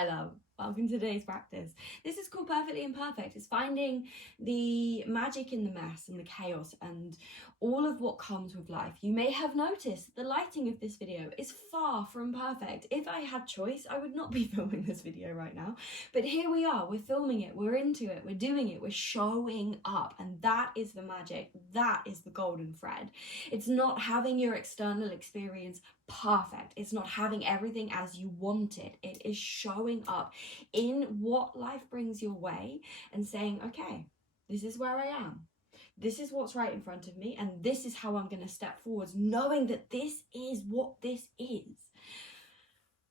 Hi love, welcome to today's practice. This is called Perfectly Imperfect. It's finding the magic in the mess and the chaos and all of what comes with life. You may have noticed the lighting of this video is far from perfect. If I had choice, I would not be filming this video right now. But here we are, we're filming it, we're into it, we're doing it, we're showing up. And that is the magic, that is the golden thread. It's not having your external experience perfect. It's not having everything as you want it. It is showing up in what life brings your way and saying, okay, this is where I am. This is what's right in front of me, and this is how I'm going to step forwards, knowing that this is what this is.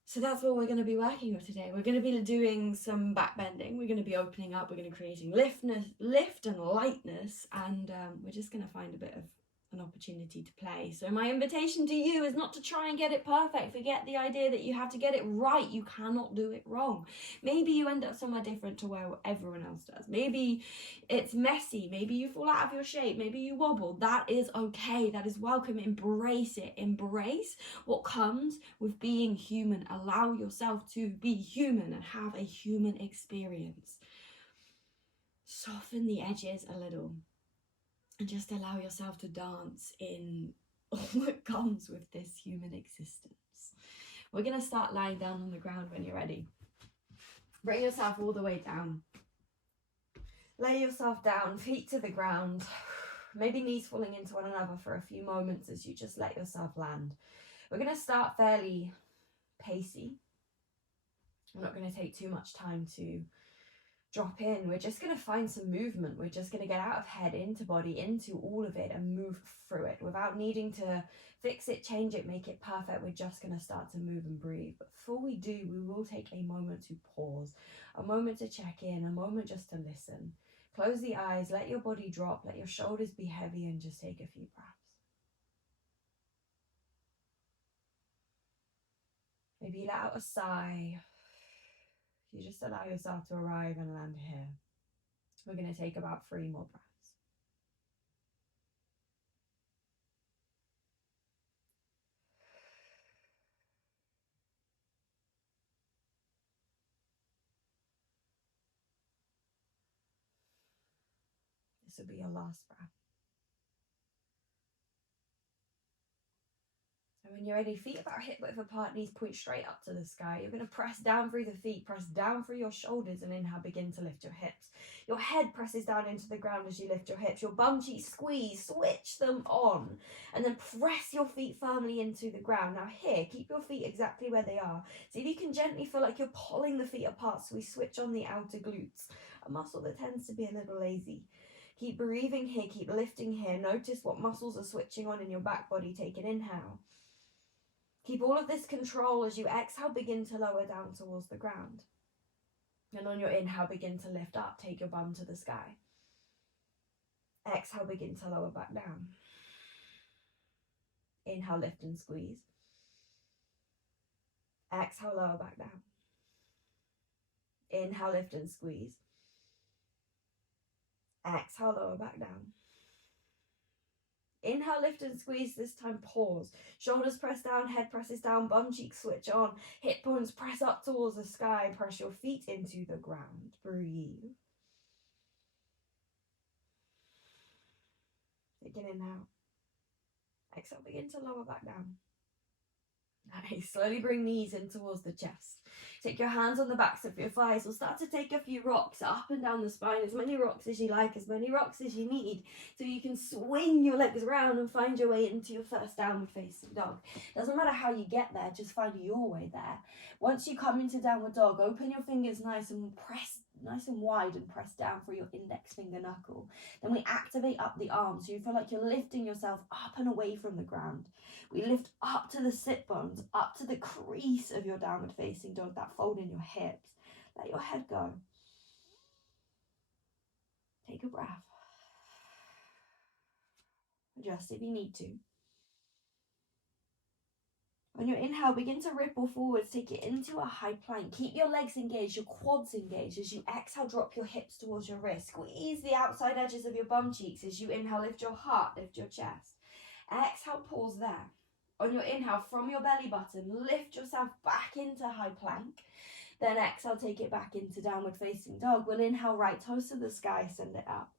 So that's what we're going to be working with today. We're going to be doing some backbending. We're going to be opening up. We're going to be creating lift and lightness, and we're just going to find a bit of an opportunity to play. So my invitation to you is not to try and get it perfect. Forget the idea that you have to get it right. You cannot do it wrong. Maybe you end up somewhere different to where everyone else does. Maybe it's messy. Maybe you fall out of your shape. Maybe you wobble. That is okay. That is welcome. Embrace it. Embrace what comes with being human. Allow yourself to be human and have a human experience. Soften the edges a little. And just allow yourself to dance in all that comes with this human existence. We're going to start lying down on the ground when you're ready. Bring yourself all the way down. Lay yourself down, feet to the ground. Maybe knees falling into one another for a few moments as you just let yourself land. We're going to start fairly pacey. We're not going to take too much time to drop in. We're just going to find some movement. We're just going to get out of head, into body, into all of it and move through it without needing to fix it, change it, make it perfect. We're just going to start to move and breathe. But before we do, we will take a moment to pause, a moment to check in, a moment just to listen. Close the eyes, let your body drop, let your shoulders be heavy, and just take a few breaths. Maybe let out a sigh. You just allow yourself to arrive and land here. We're going to take about 3 more breaths. This will be your last breath. And when you're ready, feet about hip width apart, knees point straight up to the sky. You're going to press down through the feet, press down through your shoulders, and inhale, begin to lift your hips. Your head presses down into the ground as you lift your hips. Your bum cheeks squeeze, switch them on, and then press your feet firmly into the ground. Now here, keep your feet exactly where they are. See if you can gently feel like you're pulling the feet apart, so we switch on the outer glutes, a muscle that tends to be a little lazy. Keep breathing here, keep lifting here. Notice what muscles are switching on in your back body. Take an inhale. Keep all of this control as you exhale, begin to lower down towards the ground. And on your inhale, begin to lift up, take your bum to the sky. Exhale, begin to lower back down. Inhale, lift and squeeze. Exhale, lower back down. Inhale, lift and squeeze. Exhale, lower back down. Inhale, lift and squeeze. This time pause. Shoulders press down, head presses down, bum cheeks switch on. Hip bones press up towards the sky. Press your feet into the ground. Breathe. Take an inhale. Exhale, begin to lower back down. Nice. Slowly bring knees in towards the chest. Take your hands on the backs of your thighs. We'll start to take a few rocks up and down the spine, as many rocks as you like, as many rocks as you need, so you can swing your legs around and find your way into your first downward facing dog. Doesn't matter how you get there, just find your way there. Once you come into downward dog, open your fingers nice and wide and press down for your index finger knuckle. Then we activate up the arms, so you feel like you're lifting yourself up and away from the ground. We lift up to the sit bones, up to the crease of your downward facing dog, that fold in your hips. Let your head go. Take a breath. Adjust if you need to. On your inhale, begin to ripple forwards, take it into a high plank. Keep your legs engaged, your quads engaged. As you exhale, drop your hips towards your wrist. Squeeze the outside edges of your bum cheeks. As you inhale, lift your heart, lift your chest. Exhale, pause there. On your inhale, from your belly button, lift yourself back into high plank. Then exhale, take it back into downward facing dog. We'll inhale, right toes to the sky, send it up.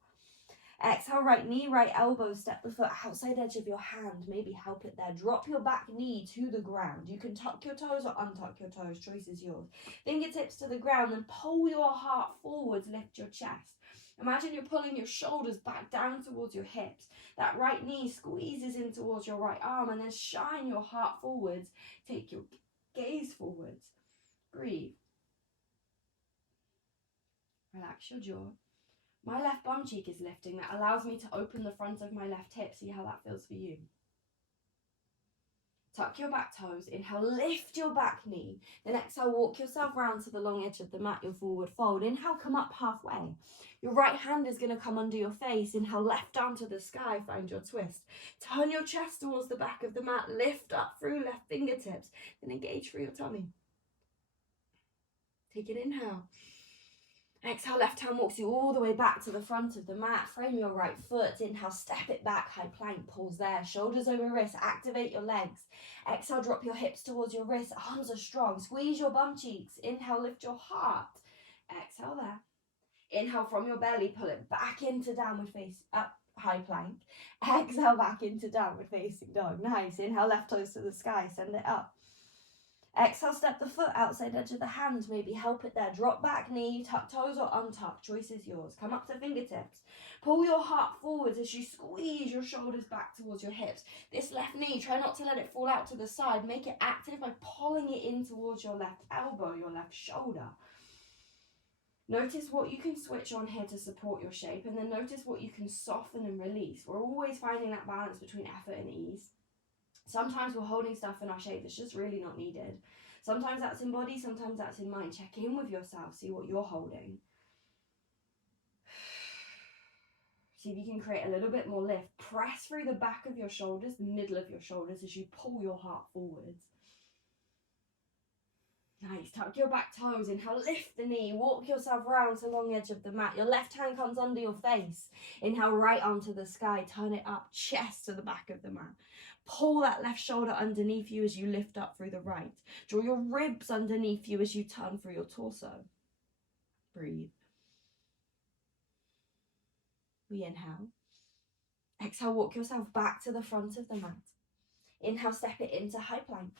Exhale, right knee, right elbow, step the foot outside edge of your hand, maybe help it there. Drop your back knee to the ground. You can tuck your toes or untuck your toes, choice is yours. Fingertips to the ground, then pull your heart forwards, lift your chest. Imagine you're pulling your shoulders back down towards your hips. That right knee squeezes in towards your right arm, and then shine your heart forwards. Take your gaze forwards. Breathe. Relax your jaw. My left bum cheek is lifting. That allows me to open the front of my left hip. See how that feels for you. Tuck your back toes. Inhale, lift your back knee. Then exhale, walk yourself round to the long edge of the mat, your forward fold. Inhale, come up halfway. Your right hand is going to come under your face. Inhale, left arm to the sky, find your twist. Turn your chest towards the back of the mat. Lift up through left fingertips. Then engage through your tummy. Take an inhale. Exhale, left hand walks you all the way back to the front of the mat. Frame your right foot. Inhale, step it back, high plank, pause there. Shoulders over wrists, activate your legs. Exhale, drop your hips towards your wrists. Arms are strong. Squeeze your bum cheeks. Inhale, lift your heart. Exhale there. Inhale from your belly, pull it back into downward face, up, high plank. Exhale, back into downward facing dog. Nice. Inhale, left toes to the sky, send it up. Exhale, step the foot outside edge of the hands, maybe help it there. Drop back knee, tuck toes or untuck, choice is yours. Come up to fingertips. Pull your heart forwards as you squeeze your shoulders back towards your hips. This left knee, try not to let it fall out to the side. Make it active by pulling it in towards your left elbow, your left shoulder. Notice what you can switch on here to support your shape, and then notice what you can soften and release. We're always finding that balance between effort and ease. Sometimes we're holding stuff in our shape that's just really not needed. Sometimes that's in body, sometimes that's in mind. Check in with yourself, see what you're holding. See if you can create a little bit more lift. Press through the back of your shoulders, the middle of your shoulders as you pull your heart forwards. Nice, tuck your back toes, inhale, lift the knee, walk yourself round to the long edge of the mat. Your left hand comes under your face. Inhale, right arm to the sky, turn it up, chest to the back of the mat. Pull that left shoulder underneath you as you lift up through the right. Draw your ribs underneath you as you turn through your torso. Breathe. We inhale. Exhale, walk yourself back to the front of the mat. Inhale, step it into high plank.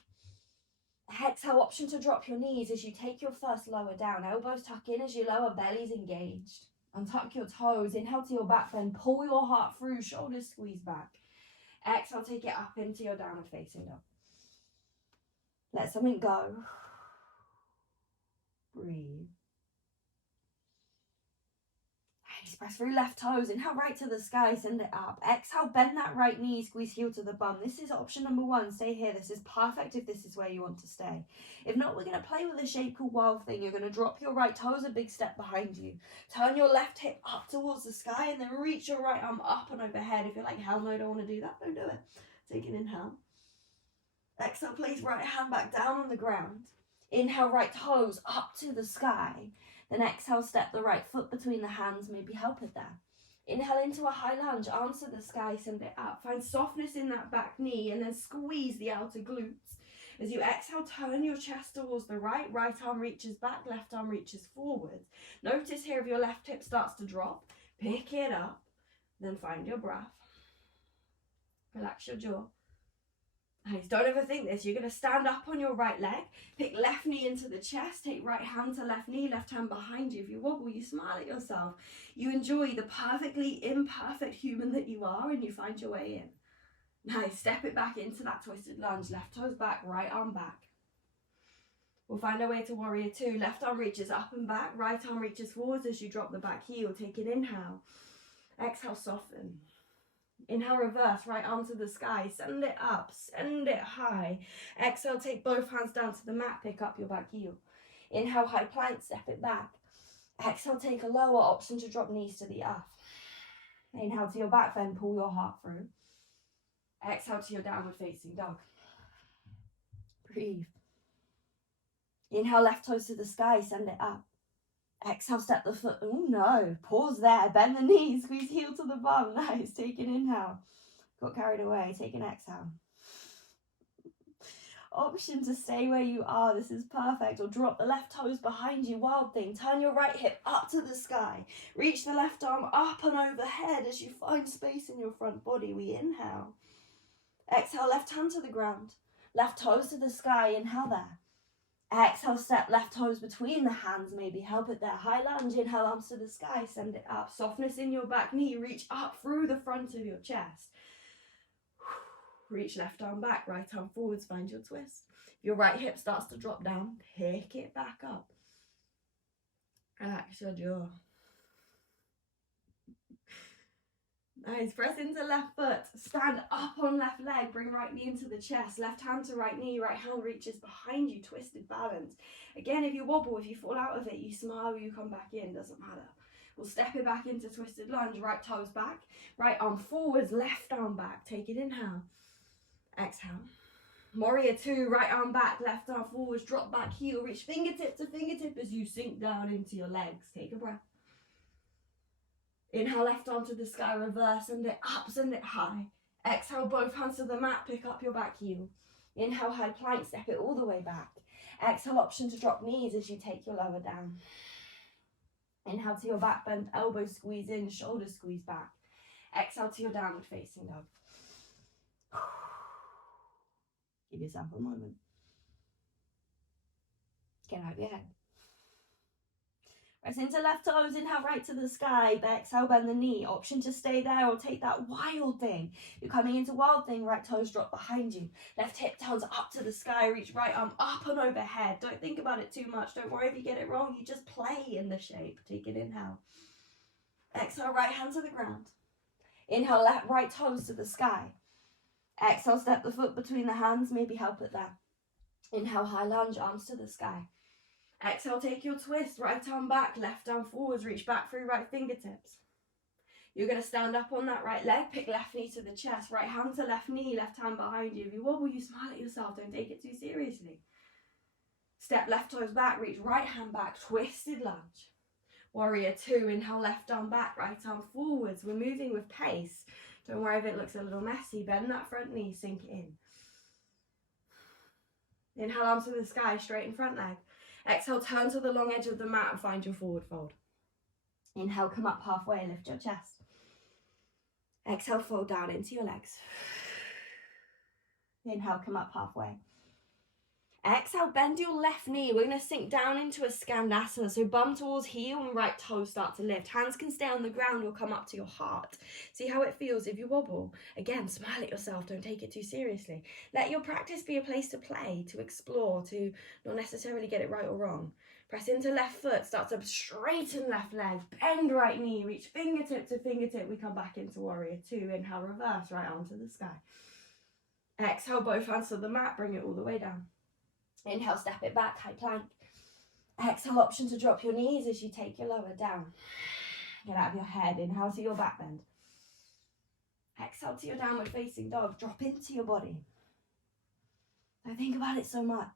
Exhale, option to drop your knees as you take your first lower down. Elbows tuck in as you lower, belly's engaged. Untuck your toes, inhale to your back bend, pull your heart through, shoulders squeeze back. Exhale, take it up into your downward facing dog. Let something go. Breathe. Press through left toes, inhale right to the sky, send it up. Exhale, bend that right knee, squeeze heel to the bum. This is option number one, stay here. This is perfect if this is where you want to stay. If not, we're going to play with a shape called wild thing. You're going to drop your right toes a big step behind you. Turn your left hip up towards the sky and then reach your right arm up and overhead. If you're like, hell no, I don't want to do that, don't do it. Take an inhale. Exhale, place right hand back down on the ground. Inhale, right toes up to the sky. Then exhale, step the right foot between the hands, maybe help it there. Inhale into a high lunge, arms to the sky, send it up. Find softness in that back knee and then squeeze the outer glutes. As you exhale, turn your chest towards the right arm reaches back, left arm reaches forward. Notice here if your left hip starts to drop, pick it up, then find your breath. Relax your jaw. Nice. Don't overthink this. You're going to stand up on your right leg, pick left knee into the chest, take right hand to left knee, left hand behind you. If you wobble, you smile at yourself. You enjoy the perfectly imperfect human that you are and you find your way in. Nice. Step it back into that twisted lunge. Left toes back, right arm back. We'll find our way to warrior two. Left arm reaches up and back, right arm reaches forwards as you drop the back heel. Take an inhale. Exhale, soften. Inhale, reverse, right arm to the sky, send it up, send it high. Exhale, take both hands down to the mat, pick up your back heel. Inhale, high plank, step it back. Exhale, take a lower, option to drop knees to the earth. Inhale to your back bend, pull your heart through. Exhale to your downward facing dog. Breathe. Inhale, left toes to the sky, send it up. Exhale, step the foot. Oh no, pause there, bend the knees, squeeze heel to the bum. Nice, take an inhale. Got carried away, take an exhale. Option to stay where you are, this is perfect, or drop the left toes behind you, wild thing. Turn your right hip up to the sky. Reach the left arm up and overhead as you find space in your front body. We inhale. Exhale, left hand to the ground. Left toes to the sky, inhale there. Exhale, step left toes between the hands, maybe help it there. High lunge, inhale, arms to the sky, send it up. Softness in your back knee, reach up through the front of your chest. Reach left arm back, right arm forwards, find your twist. If your right hip starts to drop down, pick it back up. Relax your jaw. Nice, press into left foot, stand up on left leg, bring right knee into the chest, left hand to right knee, right hand reaches behind you, twisted balance. Again, if you wobble, if you fall out of it, you smile, you come back in, doesn't matter. We'll step it back into twisted lunge, right toes back, right arm forwards, left arm back, take it, inhale, exhale. Warrior two, right arm back, left arm forwards, drop back heel, reach fingertip to fingertip as you sink down into your legs, take a breath. Inhale, left arm to the sky, reverse, send it up, send it high. Exhale, both hands to the mat, pick up your back heel. Inhale, high plank, step it all the way back. Exhale, option to drop knees as you take your lower down. Inhale to your back bend, elbows squeeze in, shoulders squeeze back. Exhale to your downward facing dog. Give yourself a moment. Get out of your head. Press into left toes, inhale right to the sky, exhale bend the knee. Option to stay there or take that wild thing. You're coming into wild thing, right toes drop behind you. Left hip turns up to the sky, reach right arm up and overhead. Don't think about it too much, don't worry if you get it wrong, you just play in the shape. Take it, inhale. Exhale, right hand to the ground. Inhale, left right toes to the sky. Exhale, step the foot between the hands, maybe help it there. Inhale, high lunge, arms to the sky. Exhale, take your twist, right arm back, left arm forwards, reach back through right fingertips. You're going to stand up on that right leg, pick left knee to the chest, right hand to left knee, left hand behind you. If you wobble, you smile at yourself, don't take it too seriously. Step left toes back, reach right hand back, twisted lunge. Warrior two, inhale, left arm back, right arm forwards. We're moving with pace. Don't worry if it looks a little messy, bend that front knee, sink it in. Inhale, arms to the sky, straighten front leg. Exhale, turn to the long edge of the mat and find your forward fold. Inhale, come up halfway, lift your chest. Exhale, fold down into your legs. Inhale, come up halfway. Exhale, bend your left knee. We're going to sink down into a skandasana. So bum towards heel and right toes start to lift. Hands can stay on the ground or come up to your heart. See how it feels if you wobble. Again, smile at yourself. Don't take it too seriously. Let your practice be a place to play, to explore, to not necessarily get it right or wrong. Press into left foot. Start to straighten left leg. Bend right knee. Reach fingertip to fingertip. We come back into warrior two. Inhale, reverse. Right arm to the sky. Exhale, both hands to the mat. Bring it all the way down. Inhale, step it back, high plank. Exhale, option to drop your knees as you take your lower down. Get out of your head, inhale to your back bend. Exhale to your downward facing dog, drop into your body. Don't think about it so much.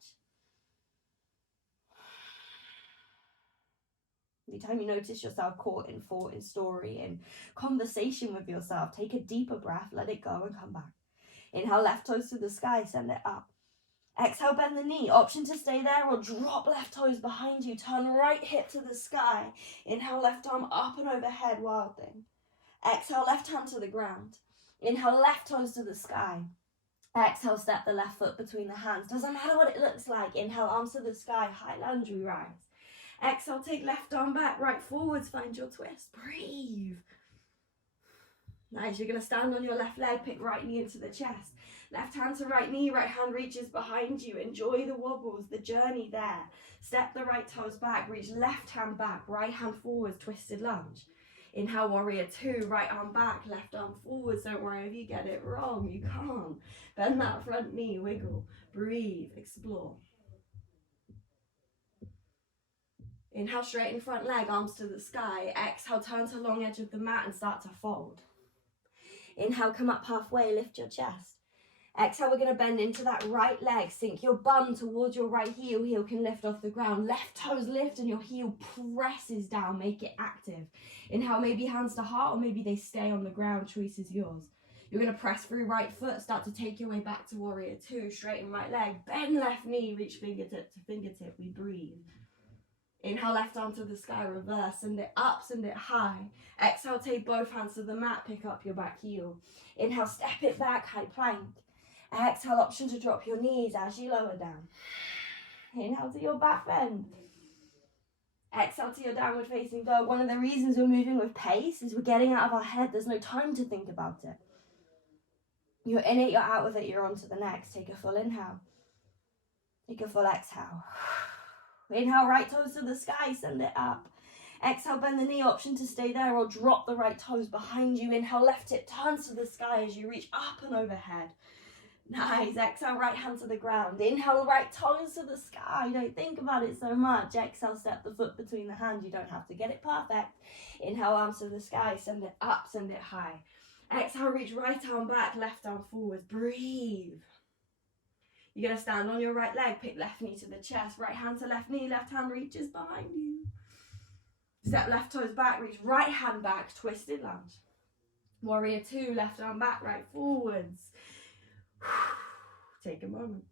Every time you notice yourself caught in thought, in story, in conversation with yourself, take a deeper breath, let it go and come back. Inhale, left toes to the sky, send it up. Exhale, bend the knee. Option to stay there or drop left toes behind you. Turn right hip to the sky. Inhale, left arm up and overhead, wild thing. Exhale, left hand to the ground. Inhale, left toes to the sky. Exhale, step the left foot between the hands. Doesn't matter what it looks like. Inhale, arms to the sky, high lunge, we rise. Exhale, take left arm back, right forwards, find your twist. Breathe. Nice, you're going to stand on your left leg, pick right knee into the chest. Left hand to right knee, right hand reaches behind you. Enjoy the wobbles, the journey there. Step the right toes back, reach left hand back, right hand forwards, twisted lunge. Inhale, warrior two, right arm back, left arm forwards. Don't worry if you get it wrong, you can't. Bend that front knee, wiggle, breathe, explore. Inhale, straighten front leg, arms to the sky. Exhale, turn to long edge of the mat and start to fold. Inhale, come up halfway, lift your chest. Exhale, we're going to bend into that right leg. Sink your bum towards your right heel. Heel can lift off the ground. Left toes lift and your heel presses down. Make it active. Inhale, maybe hands to heart or maybe they stay on the ground. Choice is yours. You're going to press through right foot, start to take your way back to warrior two, straighten right leg, bend left knee, reach fingertip to fingertip, we breathe. Inhale, left arm to the sky, reverse, send it up, send it high. Exhale, take both hands to the mat, pick up your back heel. Inhale, step it back, high plank. Exhale, option to drop your knees as you lower down. Inhale to your back bend. Exhale to your downward facing dog. One of the reasons we're moving with pace is we're getting out of our head. There's no time to think about it. You're in it, you're out with it, you're on to the next. Take a full inhale. Take a full exhale. Inhale, right toes to the sky, send it up. Exhale, bend the knee, option to stay there or drop the right toes behind you. Inhale, left hip turns to the sky as you reach up and overhead. Nice. Exhale, right hand to the ground. Inhale, right toes to the sky. Don't think about it so much. Exhale, step the foot between the hands. You don't have to get it perfect. Inhale, arms to the sky. Send it up, send it high. Exhale, reach right arm back, left arm forwards. Breathe. You're going to stand on your right leg, pick left knee to the chest, right hand to left knee, left hand reaches behind you. Step left toes back, reach right hand back, twisted lunge. Warrior two, left arm back, right forwards. Take a moment.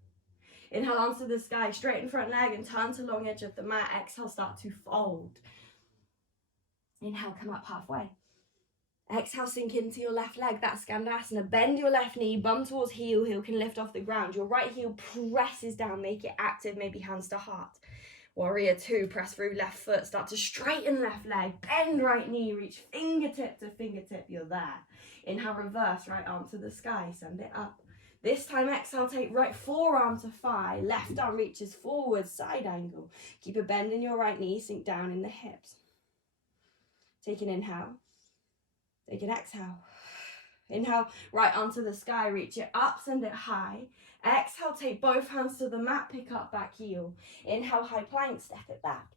Inhale, arms to the sky, straighten front leg and turn to long edge of the mat. Exhale, start to fold. Inhale, come up halfway. Exhale, sink into your left leg, that's Skandasana. Bend your left knee, bum towards heel, heel can lift off the ground. Your right heel presses down, make it active, maybe hands to heart. Warrior two, press through left foot, start to straighten left leg, bend right knee, reach fingertip to fingertip, you're there. Inhale, reverse, right arm to the sky, send it up. This time, exhale, take right forearm to thigh, left arm reaches forward, side angle. Keep a bend in your right knee, sink down in the hips. Take an inhale. Take an exhale. Inhale, right arm to the sky, reach it up, send it high. Exhale, take both hands to the mat, pick up back heel. Inhale, high plank, step it back.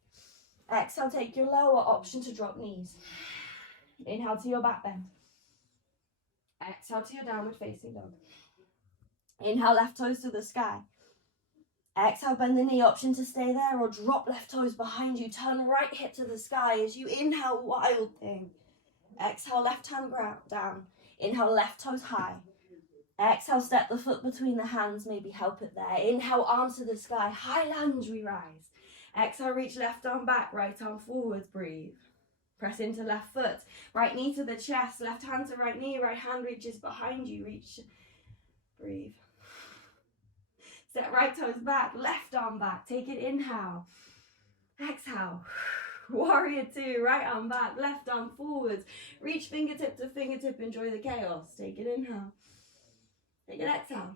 Exhale, take your lower, option to drop knees. Inhale to your back bend. Exhale to your downward facing dog. Inhale, left toes to the sky. Exhale, bend the knee, option to stay there or drop left toes behind you. Turn right hip to the sky as you inhale, wild thing. Exhale, left hand ground down. Inhale, left toes high. Exhale, step the foot between the hands, maybe help it there. Inhale, arms to the sky, high lunge, we rise. Exhale, reach left arm back, right arm forwards, breathe. Press into left foot, right knee to the chest, left hand to right knee, right hand reaches behind you, reach, breathe. Step right toes back, left arm back, take it, inhale. Exhale. Warrior two, right arm back, left arm forwards. Reach fingertip to fingertip, enjoy the chaos. Take an inhale. Take an exhale.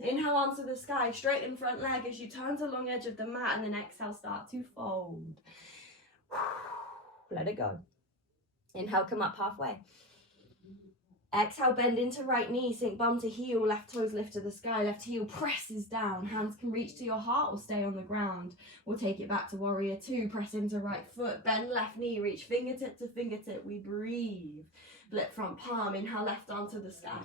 Inhale, arms to the sky, straighten front leg as you turn to long edge of the mat, and then exhale, start to fold. Let it go. Inhale, come up halfway. Exhale, bend into right knee, sink bum to heel, left toes lift to the sky, left heel presses down, hands can reach to your heart or stay on the ground. We'll take it back to warrior two, press into right foot, bend left knee, reach fingertip to fingertip, we breathe. Flip front palm, inhale, left arm to the sky.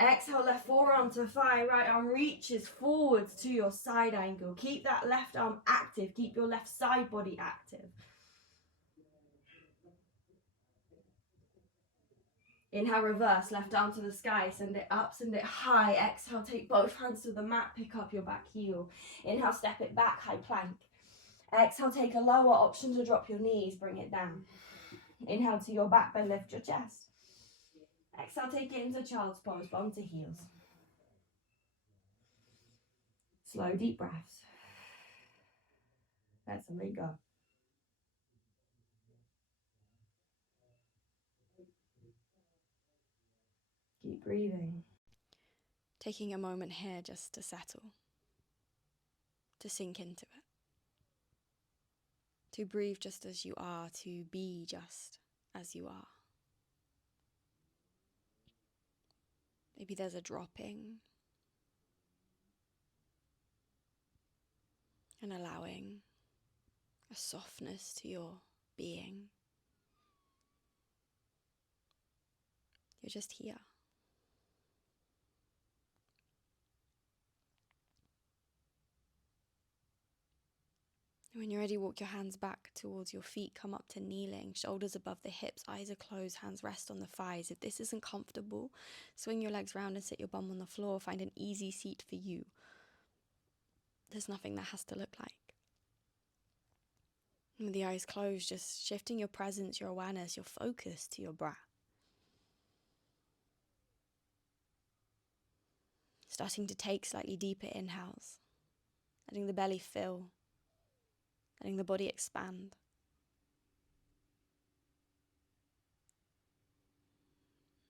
Exhale, left forearm to thigh, right arm reaches forwards to your side angle. Keep that left arm active, keep your left side body active. Inhale, reverse, left arm to the sky, send it up, send it high. Exhale, take both hands to the mat, pick up your back heel. Inhale, step it back, high plank. Exhale, take a lower, option to drop your knees, bring it down. Inhale to your back bend, lift your chest. Exhale, take it into child's pose, bum to heels. Slow, deep breaths. Let somebody go. Keep breathing. Taking a moment here just to settle, to sink into it, to breathe just as you are, to be just as you are. Maybe there's a dropping and allowing a softness to your being. You're just here. When you're ready, walk your hands back towards your feet, come up to kneeling, shoulders above the hips, eyes are closed, hands rest on the thighs. If this isn't comfortable, swing your legs round and sit your bum on the floor. Find an easy seat for you. There's nothing that has to look like. And with the eyes closed, just shifting your presence, your awareness, your focus to your breath. Starting to take slightly deeper inhales, letting the belly fill, letting the body expand.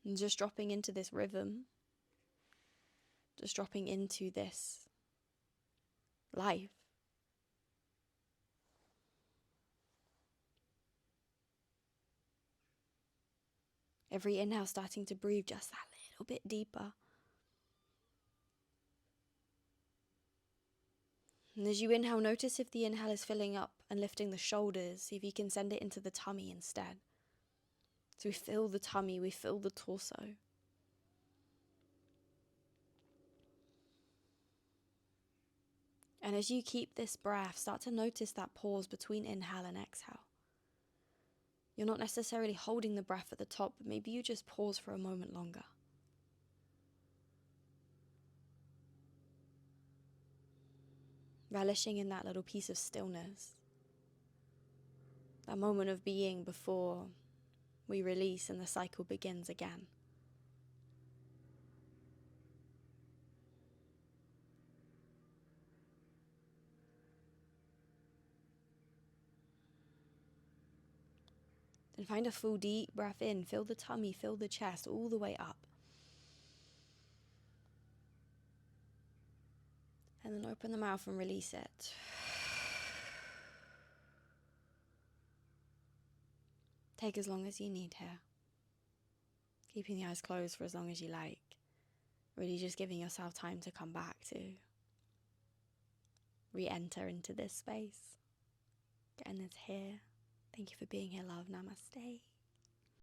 And just dropping into this rhythm, just dropping into this life. Every inhale starting to breathe just that little bit deeper. And as you inhale, notice if the inhale is filling up and lifting the shoulders. See if you can send it into the tummy instead. So we fill the tummy, we fill the torso. And as you keep this breath, start to notice that pause between inhale and exhale. You're not necessarily holding the breath at the top, but maybe you just pause for a moment longer. Relishing in that little piece of stillness. That moment of being before we release and the cycle begins again. Then find a full deep breath in. Fill the tummy, fill the chest all the way up. And then open the mouth and release it. Take as long as you need here. Keeping the eyes closed for as long as you like. Really just giving yourself time to come back to re-enter into this space. And it's here. Thank you for being here, love. Namaste.